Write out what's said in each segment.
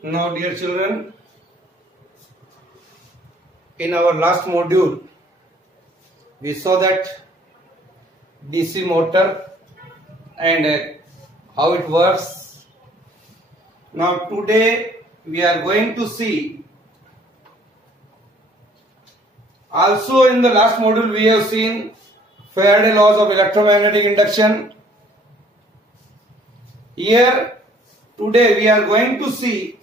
Now, dear children, in our last module, we saw that DC motor and how it works. Now, today we are going to see. Also, in the last module, we have seen Faraday laws of electromagnetic induction. Here, today we are going to see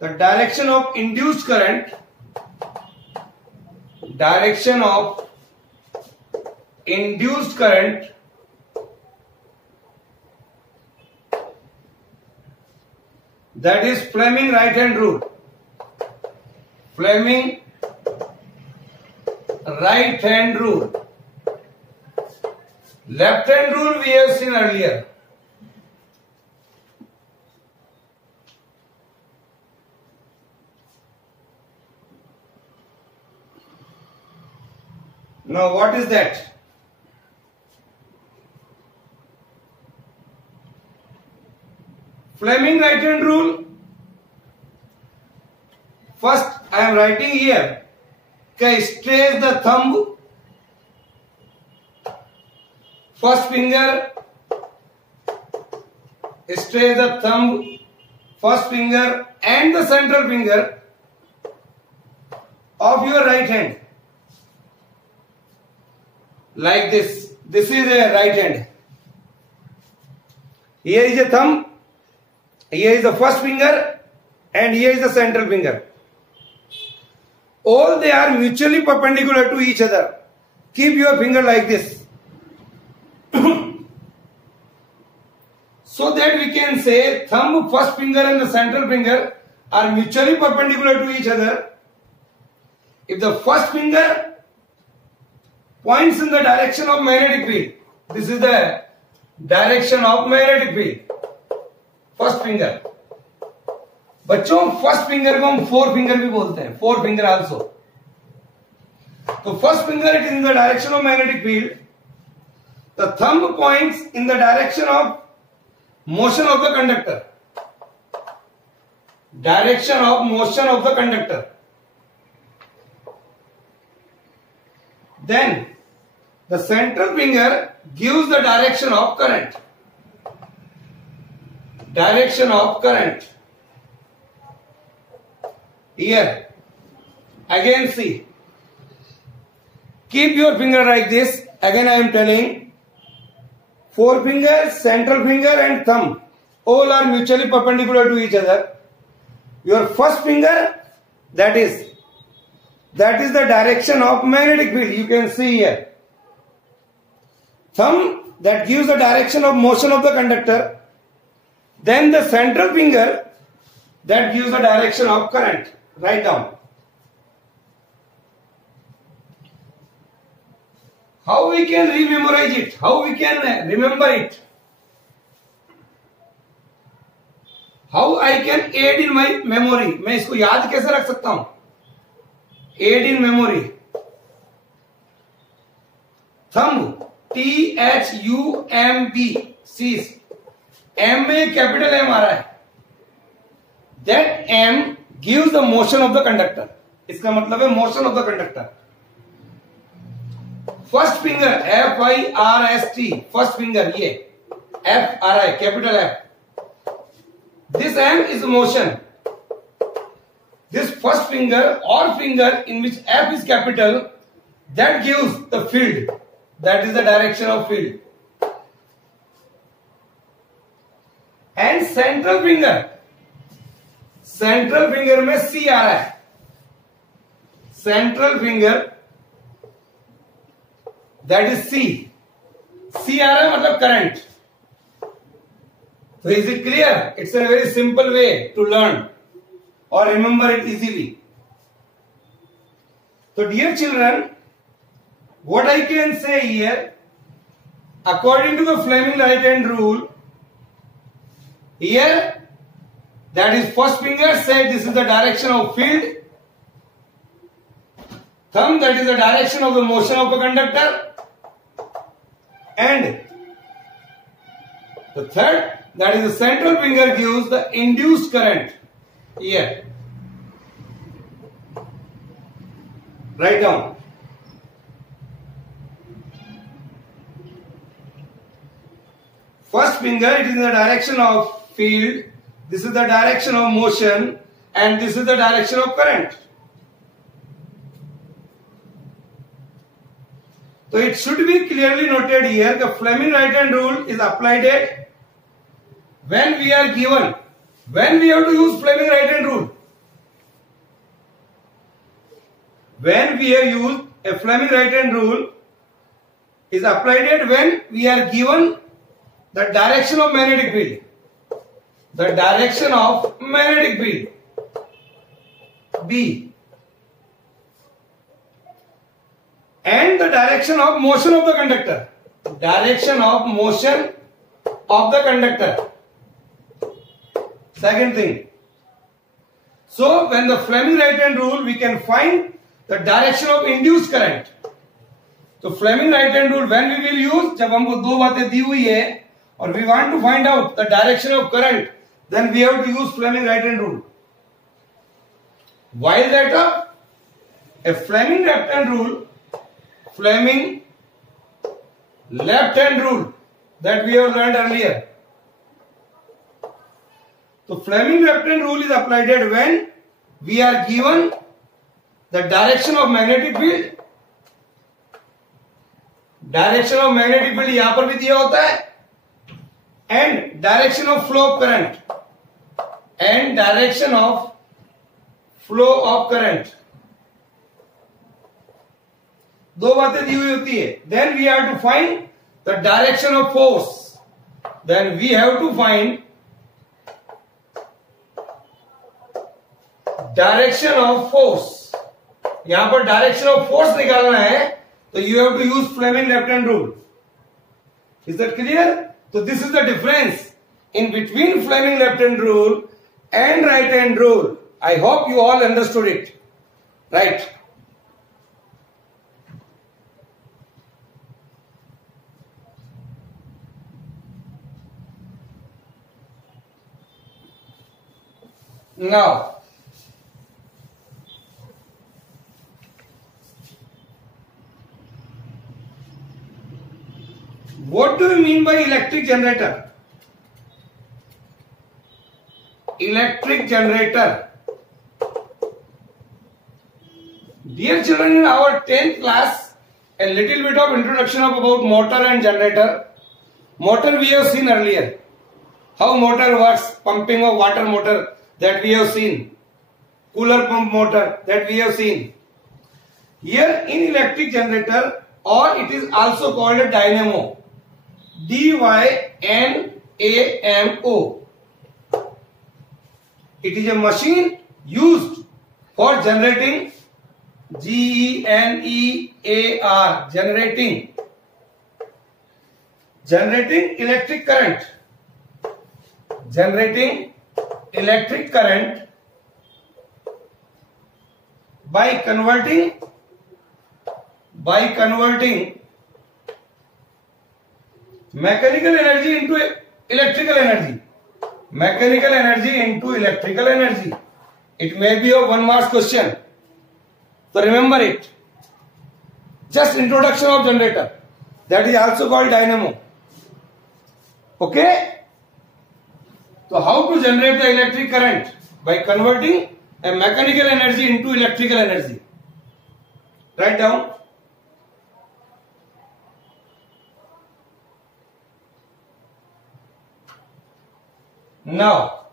the direction of induced current, that is Fleming right hand rule. Fleming right hand rule. Left hand rule we have seen earlier. Now what is that? Fleming right hand rule. First I am writing here. Stretch the thumb, first finger, stretch the thumb, first finger and the central finger of your right hand. Like this. This is a right hand. Here is a thumb, here is the first finger and here is the central finger. All they are mutually perpendicular to each other. Keep your finger like this. So that we can say thumb, first finger and the central finger are mutually perpendicular to each other. If the first finger points in the direction of magnetic field, this is the direction of magnetic field. First finger. बच्चों first finger को हम four finger भी बोलते हैं, four finger also. तो first finger it is in the direction of magnetic field. The thumb points in the direction of motion of the conductor. Direction of motion of the conductor. Then the central finger gives the direction of current. Direction of current. Here, again see. Keep your finger like this. Again I am telling. Four fingers, central finger and thumb. All are mutually perpendicular to each other. Your first finger, that is the direction of magnetic field. You can see here. Thumb, that gives the direction of motion of the conductor. Then the central finger, that gives the direction of current. Write down. How we can rememorize it? How we can remember it? How I can aid in my memory? मैं इसको याद कैसे रख सकता हूं? Aid in memory. Thumb. THUMB. Sees. M में capital M आ रहा है. That M gives the motion of the conductor. इसका मतलब है motion of the conductor. First finger FIRST. First finger ये F आ रहा है, capital F. This M is motion. This first finger or finger in which F is capital, that gives the field. That is the direction of field. And central finger. Central finger में C आ रहा है. Central finger, that is C. C आ रहा है मतलब current. So is it clear? It's a very simple way to learn or remember it easily. So dear children, what I can say here, according to the Fleming right hand rule, here that is first finger said this is the direction of field. Thumb, that is the direction of the motion of a conductor. And the third, that is the central finger, gives the induced current. Here. Write down. First finger, it is in the direction of field. This is the direction of motion, and this is the direction of current. So it should be clearly noted here, the Fleming right hand rule is applied at when we are given, when we have to use Fleming right hand rule. When we have used a Fleming right hand rule is applied at when we are given the direction of magnetic field. The direction of magnetic field B and the direction of motion of the conductor. Direction of motion of the conductor. Second thing. So when the Fleming right hand rule, we can find the direction of induced current. तो Fleming right hand rule when we will use, जब हमको दो बातें दी हुई है और we want to find out the direction of current, then we have to use Fleming right hand rule. While that a Fleming left hand rule, Fleming left hand rule that we have learned earlier. So Fleming left hand rule is applied at when we are given the direction of magnetic field. Direction of magnetic field यहां पर भी दिया होता है, and direction of flow of current, and direction of flow of current. दो बातें दी हुई होती है. Then we have to find the direction of force. Then we have to find direction of force. यहां पर direction of force निकालना है, तो you have to use Fleming left hand rule. Is that clear? So this is the difference in between Fleming left hand rule and right hand rule. I hope you all understood it. Right. Now, what do you mean by electric generator? Electric generator. Dear children, in our 10th class, a little bit of introduction of about motor and generator. Motor we have seen earlier. How motor works, pumping of water motor, that we have seen. Cooler pump motor, that we have seen. Here in electric generator, or it is also called a dynamo. D-Y-N-A-M-O. It is a machine used for generating, G-E-N-E-A-R, generating electric current. Generating electric current by converting mechanical energy into electrical energy. Mechanical energy into electrical energy. It may be a 1 mark question, so remember it. Just introduction of generator, that is also called dynamo. Okay. So how to generate the electric current? By converting a mechanical energy into electrical energy. Write down. Now,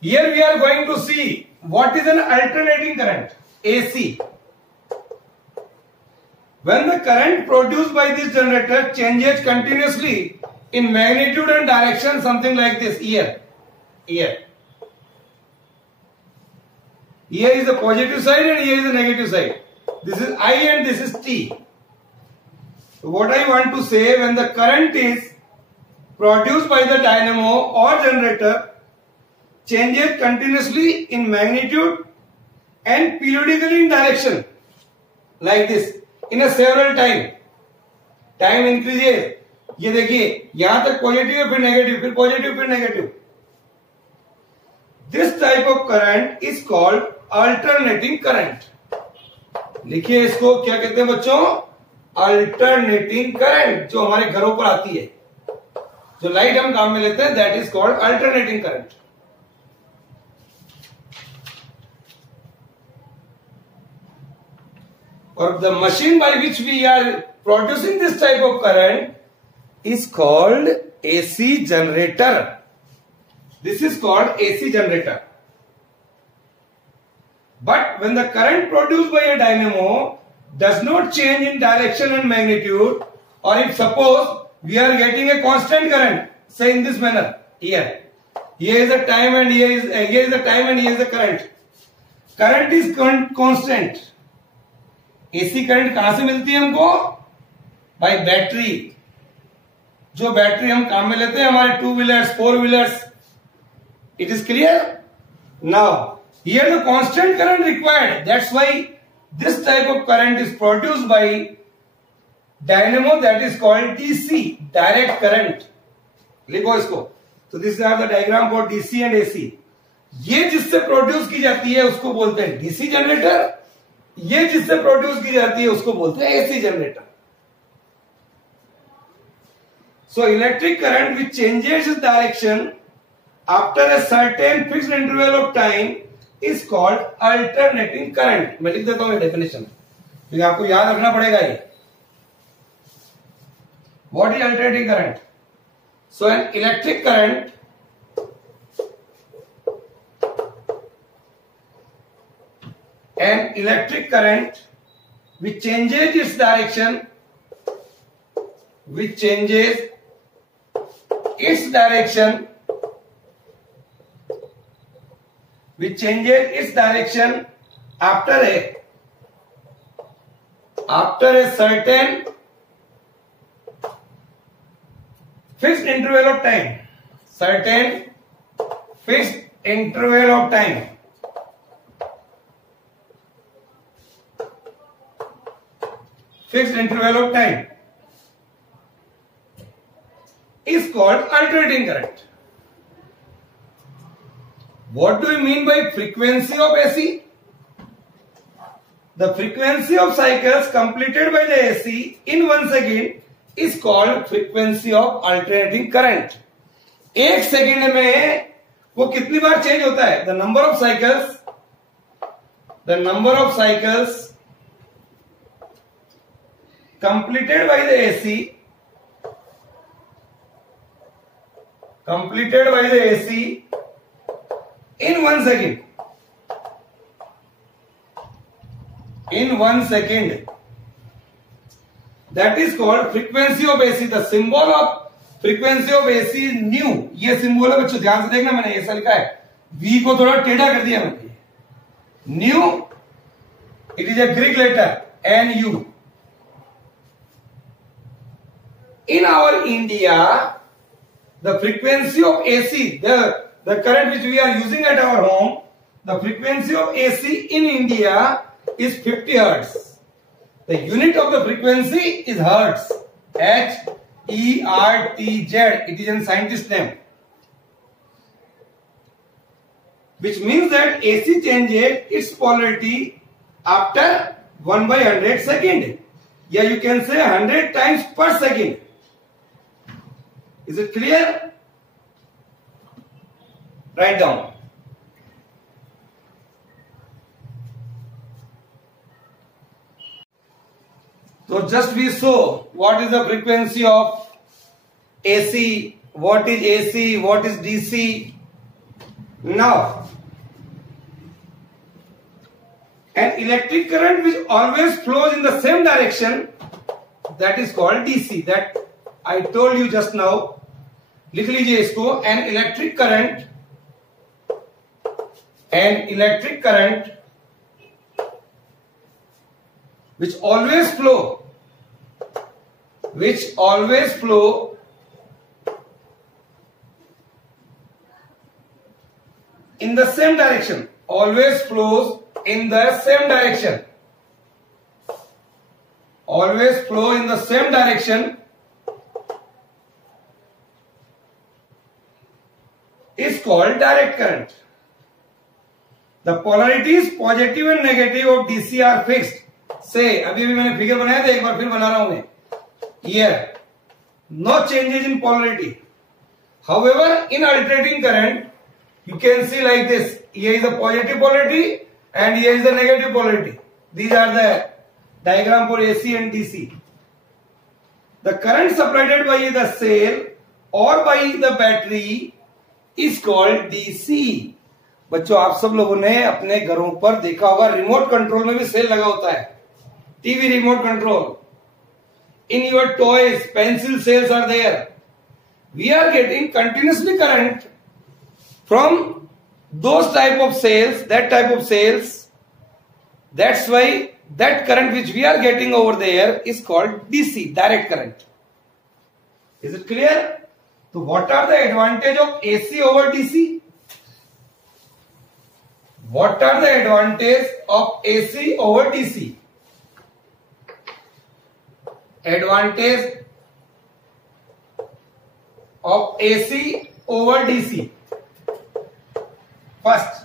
here we are going to see what is an alternating current, AC. When the current produced by this generator changes continuously in magnitude and direction, something like this. Here is the positive side and here is the negative side. This is I and this is T. So what I want to say, when the current is produced by the dynamo or generator changes continuously in magnitude and periodically in direction, like this, in a several time increases. ये देखिए, यहां तक positive है, फिर negative, फिर positive, फिर negative. This type of current is called alternating current. लिखिए इसको, क्या कहते हैं बच्चों? Alternating current. जो हमारे घरों पर आती है, जो लाइट हम काम में लेते हैं, that is called alternating current. और the machine by which we are producing this type of current is called AC generator. This is called AC generator. But when the current produced by a dynamo does not change in direction and magnitude, or if suppose we are getting a constant current, say in this manner, here is the time and here is the time and here is the current. Current is constant. AC current कहां से मिलती है हमको? By battery. जो battery हम काम में लेते हैं हमारे 2 wheelers 4 wheelers. It is clear now? Here the constant current required, that's why this type of current is produced by dynamo, that is called DC, direct current. लिखो इसको। तो this are the diagram for DC and AC। ये जिससे produce की जाती है उसको बोलते हैं DC जनरेटर, ये जिससे प्रोड्यूस की जाती है उसको बोलते हैं AC generator. So electric current which changes its direction after a certain fixed interval of time is called alternating current. मैं लिख देता हूं ये डेफिनेशन, क्योंकि आपको याद रखना पड़ेगा ये। What is alternating current? So an electric current which changes its direction, which changes its direction after a certain fixed interval of time, fixed interval of time is called alternating current. What do we mean by frequency of AC? The frequency of cycles completed by the AC in 1 second is called frequency of alternating current. 1 second में वो कितनी बार change होता है? The number of cycles completed by the AC in 1 second. That is called frequency of AC. The symbol of frequency of AC is nu. ये symbol है बच्चों, ध्यान से देखना, मैंने ऐसा लिखा है, V को थोड़ा टेढ़ा कर दिया मैंने। Nu, it is a Greek letter NU. In our India, the frequency of AC, the current which we are using at our home, the frequency of AC in India is 50 hertz. The unit of the frequency is hertz. HERTZ. It is a scientist name. Which means that AC changes its polarity after 1/100 second. Yeah, you can say 100 times per second. Is it clear? Write down. So just we saw what is the frequency of AC, what is AC, what is DC. Now, an electric current which always flows in the same direction, that is called DC. That I told you just now. लिख लीजिए इसको। an electric current which always flow in the same direction, always flows in the same direction, always flow in the same direction is called direct current. The polarities positive and negative of DC are fixed से, अभी भी मैंने figure बनाया था, एक बार फिर बना रहा हूं मैं, here no changes in polarity. However, in alternating current, you can see like this. Here is the positive polarity and here is the negative polarity. These are the diagram for AC and DC. The current supplied by the cell or by the battery is called DC. बच्चों, आप सब लोगों ने अपने घरों पर देखा होगा, रिमोट कंट्रोल में भी सेल लगा होता है. TV remote control. In your toys, pencil cells are there. We are getting continuously current from those type of cells, that type of cells. That's why that current which we are getting over there is called DC, direct current. Is it clear? So what are the advantage of AC over DC? What are the advantage of AC over DC? Advantage of AC over DC. First,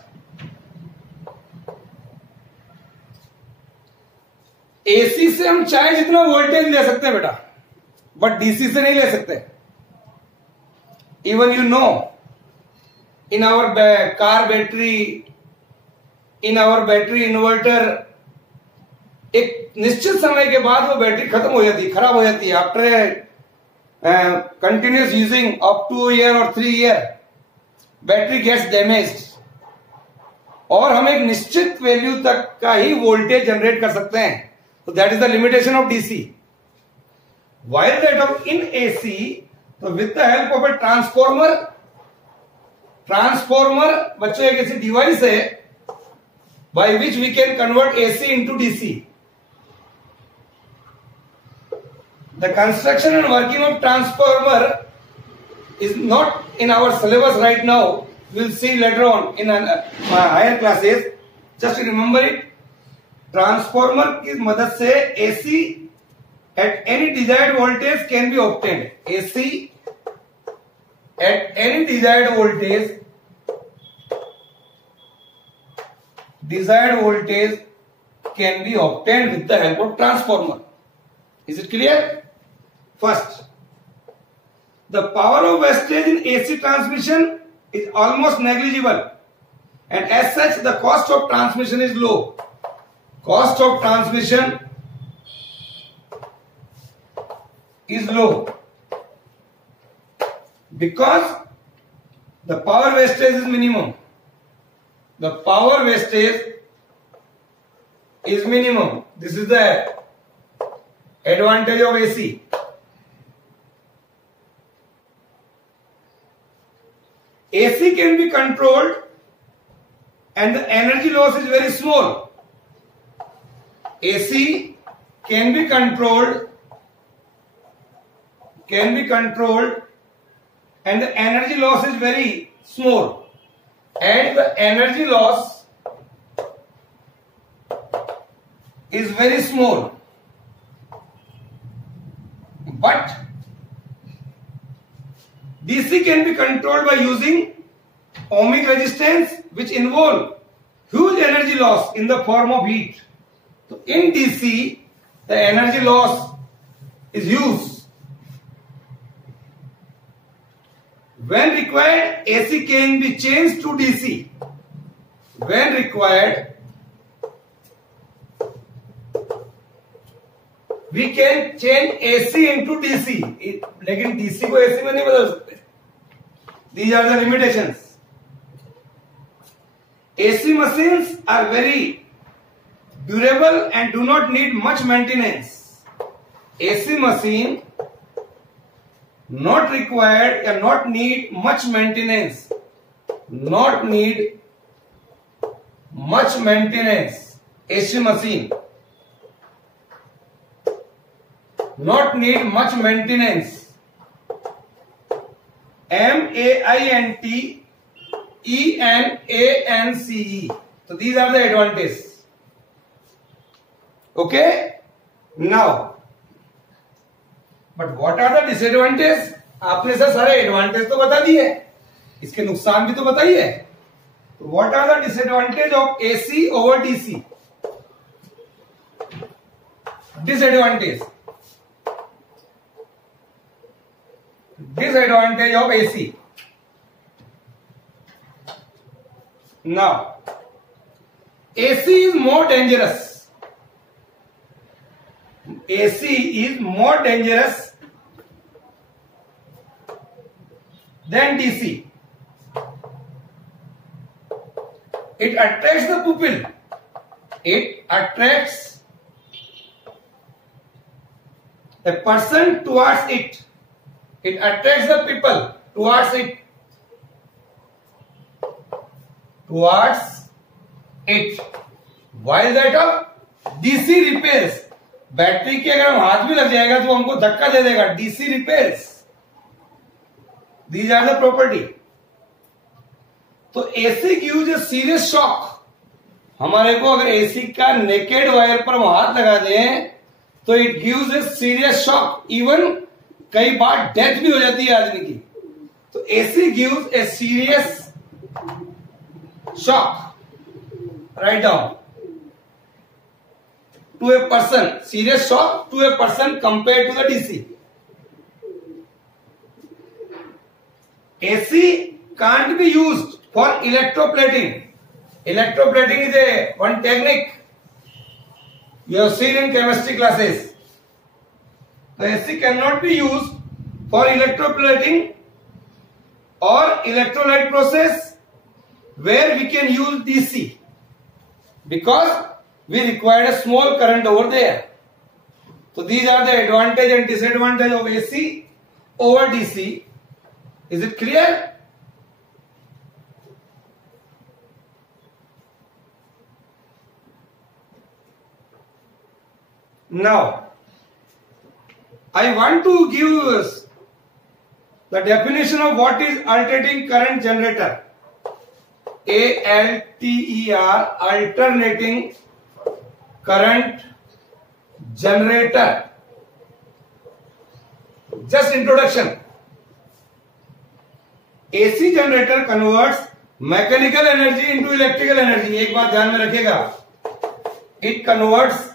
AC से हम चाहे जितना voltage ले सकते हैं बेटा, but DC से नहीं ले सकते. Even you know, in our car battery, in our battery inverter, एक निश्चित समय के बाद वो बैटरी खत्म हो जाती है, खराब हो जाती है. After continuous using up to a year or 3 year, battery gets damaged. और हम एक निश्चित वैल्यू तक का ही वोल्टेज जनरेट कर सकते हैं. तो that is the limitation of DC. while that of in AC, तो with the help of a transformer बच्चों एक ऐसी डिवाइस है by which we can convert AC into DC. The construction and working of transformer is not in our syllabus right now. We'll see later on in higher classes. Just remember it. Transformer की मदद से AC at any desired voltage can be obtained. AC at any desired voltage can be obtained with the help of transformer. Is it clear? First, the power of wastage in AC transmission is almost negligible, and as such the cost of transmission is low. Cost of transmission is low because the power wastage is minimum. The power wastage is minimum. This is the advantage of AC. AC can be controlled and the energy loss is very small. AC can be controlled and the energy loss is very small. And the energy loss is very small. But DC can be controlled by using ohmic resistance, which involve huge energy loss in the form of heat. So in DC, the energy loss is huge. When required, AC can be changed to DC. When required, we can change AC into DC. लेकिन DC को AC में नहीं बदल सकते. These are the limitations. AC machines are very durable and do not need much maintenance. AC machine not required and not need much maintenance. Not need much maintenance. AC machine not need much maintenance. maintenance. So these are the advantages. Okay. Now, but what are the disadvantages? आपने sir सारे advantage तो बता दिए, इसके नुकसान भी तो बताइए. What are the disadvantage of AC over DC? Disadvantage of AC. Now, AC is more dangerous. AC is more dangerous than DC. It attracts the pupil. It attracts a person towards it. It attracts the people towards it. While that of DC repairs. Battery के अगर हम हाथ में लग जाएगा तो हमको धक्का दे देगा. DC repairs. These are the property. तो AC gives a serious shock. हमारे को अगर AC का नेकेड वायर पर हम हाथ लगा दें तो it gives a serious shock. Even कई बार डेथ भी हो जाती है आदमी की. तो AC gives a serious shock. Write down. To a person, serious shock to a person compared to the DC. AC can't be used for electroplating. Electroplating is one technique you have seen in chemistry classes. The AC cannot be used for electroplating or electrolyte process where we can use DC because we require a small current over there. So these are the advantage and disadvantage of AC over DC. Is it clear? Now, I want to give the definition of what is alternating current generator. ALTER, alternating current generator. Just introduction. AC generator converts mechanical energy into electrical energy. एक बात ध्यान में रखिएगा. It converts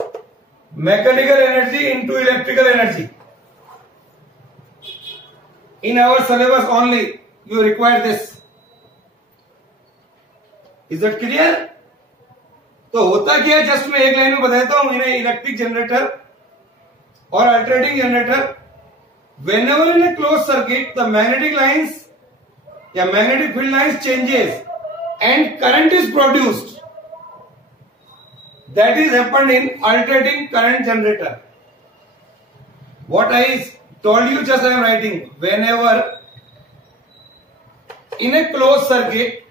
mechanical energy into electrical energy. In our syllabus only you require this. Is that clear? तो होता क्या है, just मैं एक लाइन में बताता हूं. इन्हें इलेक्ट्रिक जनरेटर और alternating generator, whenever in a closed circuit the magnetic lines या magnetic field lines changes and current is produced. That is happened in alternating current generator. What I told you just I am writing. Whenever in a closed circuit,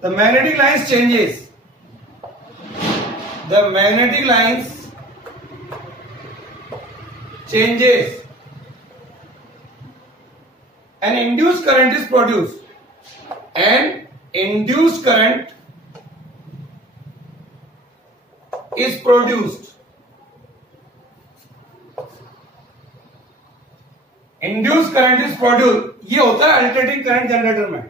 the magnetic lines changes. The magnetic lines changes. An induced current is produced. An induced current is produced. Induced current is produced. ये होता है alternating current generator में.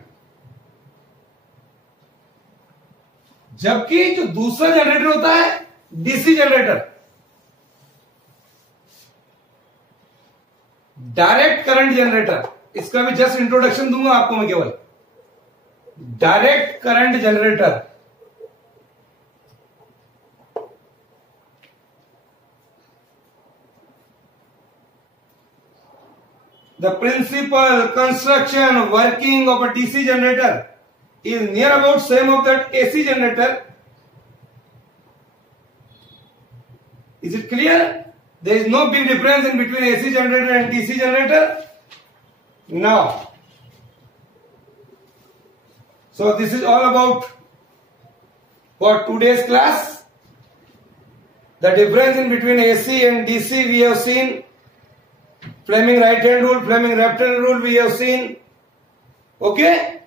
जबकि जो दूसरा generator होता है DC generator, direct current generator. इसका भी जस्ट इंट्रोडक्शन दूंगा आपको मैं केवल. Direct current generator, the principal construction working of a DC generator is near about same of that AC generator. Is it clear? There is no big difference in between AC generator and DC generator. Now, so this is all about for today's class. The difference in between AC and DC we have seen. Fleming right hand rule, Fleming left hand rule we have seen. Okay.